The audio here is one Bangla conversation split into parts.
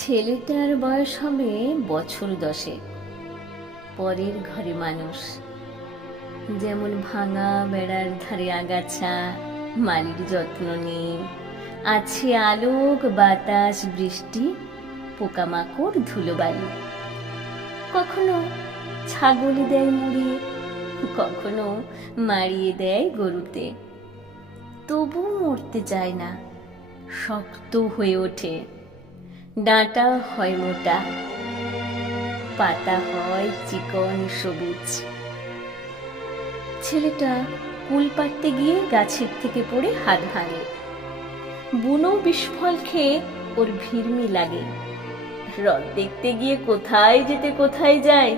ছেলেটার বয়স হবে বছর 10। পরের ঘরে মানুষ, যেমন ভাঙা বেড়ার ধারে আগাছা, মালির যত্ন নেই, আছে আলোক বাতাস বৃষ্টি, পোকামাকড় ধুলোবালি। কখনো ছাগলি দেয় মুড়ি, কখনো মারিয়ে দেয় গরুতে। তবু মরতে চায় না, শক্ত হয়ে ওঠে। ডাঁটা হয় মোটা, পাতা হয় চিকন সবুজ। ছেলেটা কুল পাড়তে গিয়ে গাছের থেকে পড়ে হাত ভাঙে। বুনো বিস্ফল খেয়ে ওর ভিড়মি লাগে। রথ দেখতে গিয়ে কোথায় যেতে কোথায় যায়,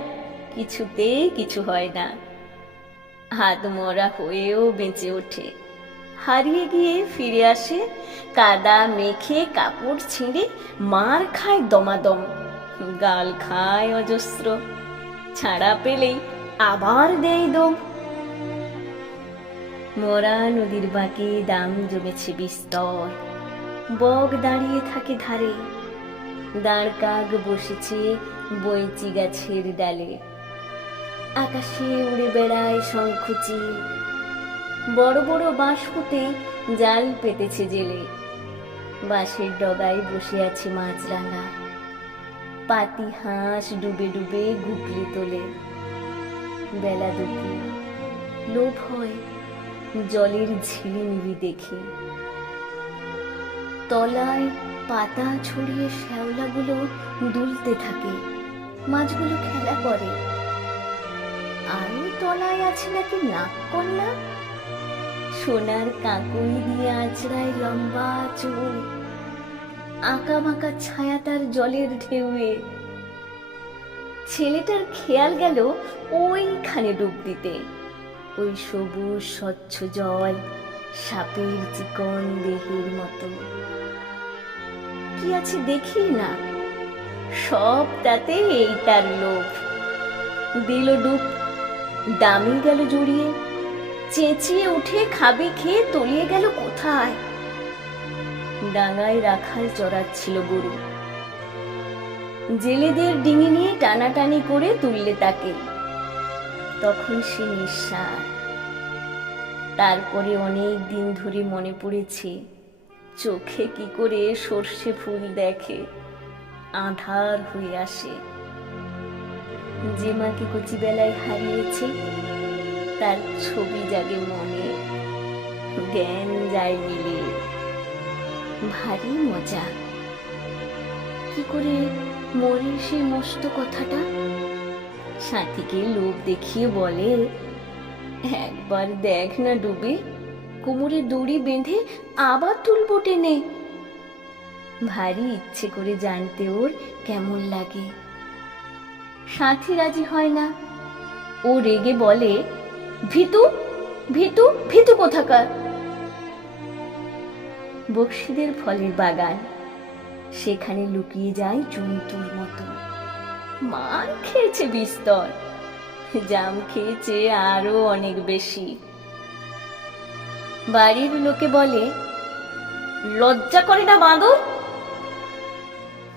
কিছুতেই কিছু হয় না। হাত মরা হয়েও বেঁচে ওঠে, হারিয়ে গিয়ে ফিরে আসে, কাদা মেখে কাপড় ছিঁড়ে মার খায় দমাদম, গাল খায় অজস্র, ছাড়া পেলেই আবার দেয় দম। মরা নদীর বাঁকে দাম জমেছে বিস্তর, বক দাঁড়িয়ে থাকে ধারে, দাঁড় কাক বসেছে বইচি গাছের ডালে। আকাশে উড়ে বেড়ায় শঙ্খচি, বড় বড় বাঁশ পুঁতে জাল পেতেছে জেলে। বাঁশের ডগায় বসে আছে মাছরাঙা, পাতি হাঁস ডুবে ডুবে গুগলি তোলে। বেলা দুপুর, লোভ হয় জলের ঝিলিমিলি দেখে। তলায় পাতা ছড়িয়ে শ্যাওলাগুলো দুলতে থাকে, মাছগুলো খেলা করে। আরো তলায় আছে নাকি নাগকন্যা, সোনার কাকুই দিয়ে আঁচড়ায় লম্বা চুল, আঁকা বাঁকা ছায়া তার জলের ঢেউয়ে। ছেলেটার খেয়াল গেল ওইখানে ডুব দিতে। ওই সবুজ স্বচ্ছ জল সাপের চিকন দেহের মতো। কি আছে দেখি না, সব তাতে এই তার লোভ। দিল ডুব, দামে গেল জড়িয়ে, চেঁচিয়ে উঠে খাবে খেয়ে তলিয়ে গেল কোথায়। ডাঙায় রাখাল চড়াচ্ছিল গরু, জেলেদের ডিঙি নিয়ে টানাটানি করে তুললে তাকে। তখন সে নিঃশ্বাস। তারপরে অনেক দিন ধরে মনে পড়েছে চোখে কি করে সর্ষে ফুল দেখে, আঁধার হয়ে আসে। যে মাকে কচিবেলায় হারিয়েছে তার ছবি জাগে মনে, জ্ঞান যায় মিলে। ভারী মজা। কি করে মরে সেই মস্ত কথাটা? সাথীকে লোভ দেখিয়ে বলে, একবার দেখ না ডুবে, কোমরে দড়ি বেঁধে আবার তুলবো টেনে। ভারী ইচ্ছে করে জানতে ওর কেমন লাগে। সাথী রাজি হয় না। ও রেগে বলে, ভিতু ভিতু ভিতু কোথাকার। বকশিদের ফলের বাগান, সেখানে লুকিয়ে যায় জন্তুর মতো। মার খেয়েছে বিস্তর, জাম খেয়েছে আরো অনেক বেশি। বাড়ির লোকে বলে, লজ্জা করে না বাঁদর?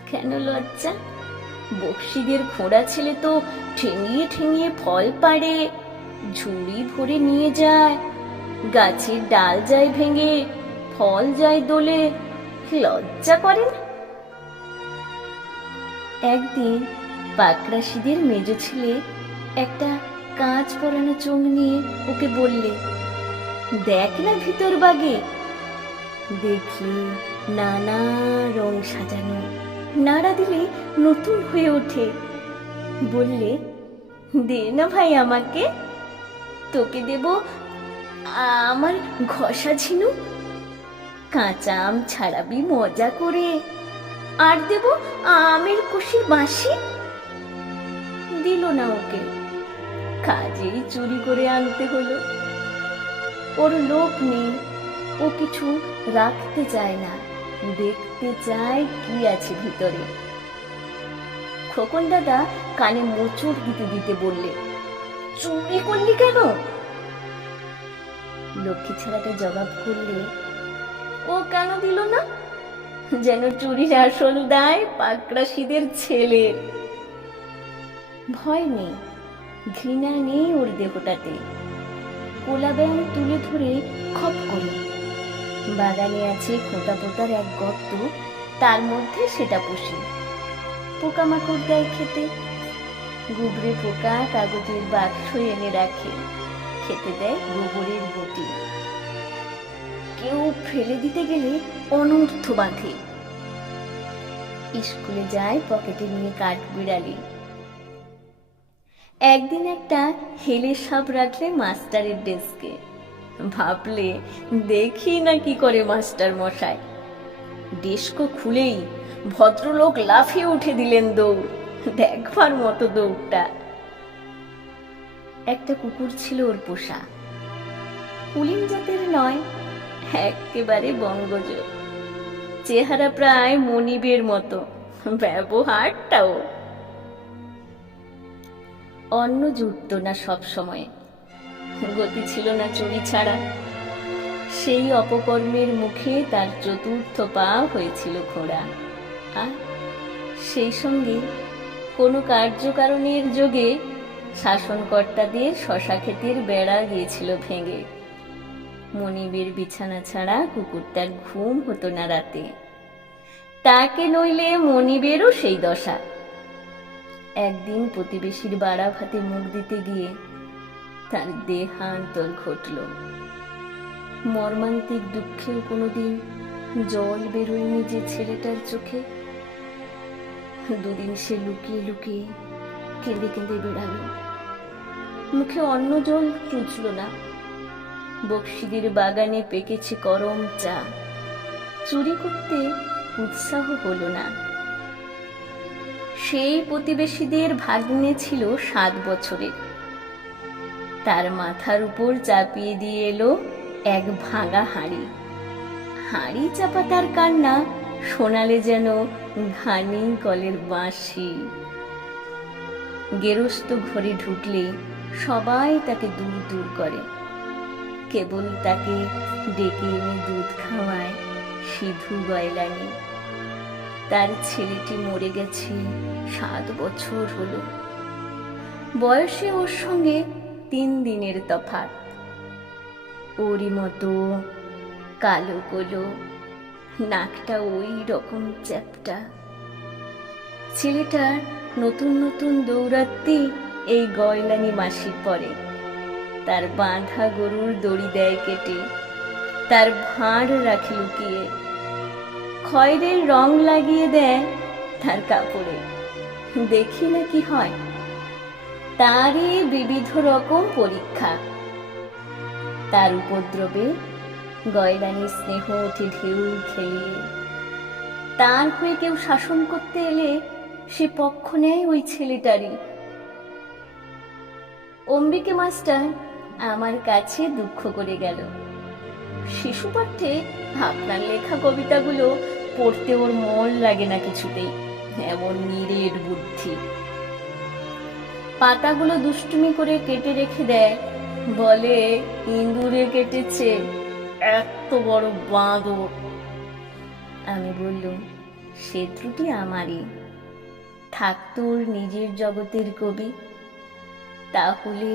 কেন লজ্জা? বকশিদের খোঁড়া ছেলে তো ঠেঙিয়ে ঠেঙিয়ে ফল পাড়ে, ঝুড়ি ভরে নিয়ে যায়, গাছের ডাল যায় ভেঙে, ফল যায় দোলে। লজ্জা করে না? একদিন পাকড়াশিদের মেজ ছেলে একটা কাঁচ পরানো চোঙ নিয়ে ওকে বললে, দেখ না ভিতর বাগে। দেখলে নানা রং সাজানো, নাড়া দিলে নতুন হয়ে ওঠে। বললে, দে না ভাই আমাকে, তোকে দেব আমার ঘষা ঝিনুক, কাঁচা আম ছাড়াবি মজা করে, আর দেব আমের কুশির বাঁশি। দিল না ওকে, কাজেই চুরি করে আনতে হলো। ওর লোভ নেই, ও কিছু রাখতে চায় না, দেখতে চায় কি আছে ভিতরে। খোকন দাদা কানে মোচড় দিতে দিতে বললে, চুরি করলি কেন? লক্ষ্মী ছেলেটা জবাব করলে, ও কেন দিল না? যেন চুরির আসল দায় পাকড়াশিদের ছেলের। ভয় নেই, ঘৃণা নেই ওর দেহটাতে। কোলা ব্যাঙ তুলে ধরে খপ করে। বাগানে আছে খোঁটা পোতার এক গর্ত, তার মধ্যে সেটা পুষি। পোকামাকড় দেয় খেতে। গুবরে পোকা কাগজের বাক্স এনে রাখে, খেতে দেয় গোবরের গুটি। কেউ ফেলে দিতে গেলে অনর্থ বাঁধে। স্কুলে যায় পকেটে নিয়ে কাঠবিড়ালি। একদিন একটা হেলে সাপ রাখলে মাস্টারের ডেস্কে। ভাবলে দেখি না কি করে মাস্টার মশাই। ডেস্ক খুলেই ভদ্রলোক লাফিয়ে উঠে দিলেন দৌড়। দেখবার মতো দৌড়টা। একটা কুকুর ছিল ওর পোষা। কুলিন জাতের নয়, একেবারে বঙ্গজ। চেহারা প্রায় মনিবের মতো, ব্যবহারটাও। অন্ন জুটত না সব সময়, গতি ছিল না চুরি ছাড়া। সেই অপকর্মের মুখে তার চতুর্থ পা হয়েছিল খোঁড়া। আর সেই সঙ্গে কোনো কার্যকারণের যোগে শাসনকর্তাদের শশা ক্ষেতের বেড়া গিয়েছিল ভেঙে। মনিবের বিছানা ছাড়া কুকুরটার ঘুম হতো না রাতে। তাকে নইলে মনিবেরও সেই দশা। একদিন প্রতিবেশীর বাড়া ভাতে মুখ দিতে গিয়ে তার দেহান্তর ঘটল। মর্মান্তিক দুঃখেও কোনোদিন জল বেরোয়নি যে ছেলেটার চোখে। দুদিন সে লুকিয়ে লুকিয়ে কেঁদে কেঁদে বেড়ালো। মুখে অন্ন জল চুচল না। বক্সিদের বাগানে পেকেছে করম চা। চুরি করতে উৎসাহ হলো না। সেই প্রতিবেশীদের ভাগ্নে ছিল 7 বছরের। তার মাথার উপর চাপিয়ে দিয়ে এলো এক ভাঙা হাঁড়ি। হাঁড়ি চাপা তার কান্না শোনালে যেন ঘানি কলের বাঁশি। গেরস্ত ঘরে ঢুকলে সবাই তাকে দূর দূর করে। কেবল তাকে ডেকে এনে দুধ খাওয়ায় সিধু গয়লানি। তার ছেলেটি মরে গেছে 7 বছর হলো। বয়সে ওর সঙ্গে 3 দিনের তফাৎ। ওরই মতো কালো গোলো, নাকটা ওই রকম চ্যাপ্টা। ছেলেটার নতুন নতুন দৌরাত্মি এই গয়লানি মাসির পরে। তার বাঁধা গরুর দড়ি দেয় কেটে, তার ভাঁড় রাখে লুকিয়ে। খয়েরের রং লাগিয়ে দেয় তার কাপড়ে। দেখি না কি হয়। তারই বিবিধ রকম পরীক্ষা। তার উপদ্রবে গয়লানি স্নেহ ওঠে ঢেউ খেলিয়ে। তার হয়ে কেউ শাসন করতে এলে সে পক্ষ নেয় ওই ছেলেটারই। অম্বিকে মাস্টার আমার কাছে দুঃখ করে গেল। শিশু পাঠ্যে আপনার লেখা কবিতাগুলো পড়তে ওর মন লাগে না কিছুতেই, এমন নিরেট বুদ্ধি। পাতাগুলো দুষ্টুমি করে কেটে রেখে দেয়, বলে ইঁদুরে কেটেছে, এত বড় বাঁদর। আমি বললুম, সে ত্রুটি আমারই। থাকতো ওর নিজের জগতের কবি, তাহলে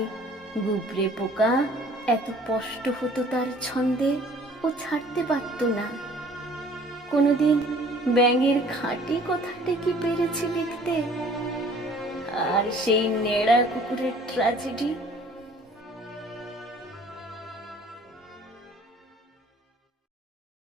গুবরে পোকা এত কষ্ট হতো তার ছন্দে, ও ছাড়তে পারত না। কোনোদিন ব্যাঙের খাঁটি কথাটা কি পেরেছে লিখতে? আর সেই নেড়া কুকুরের ট্র্যাজেডি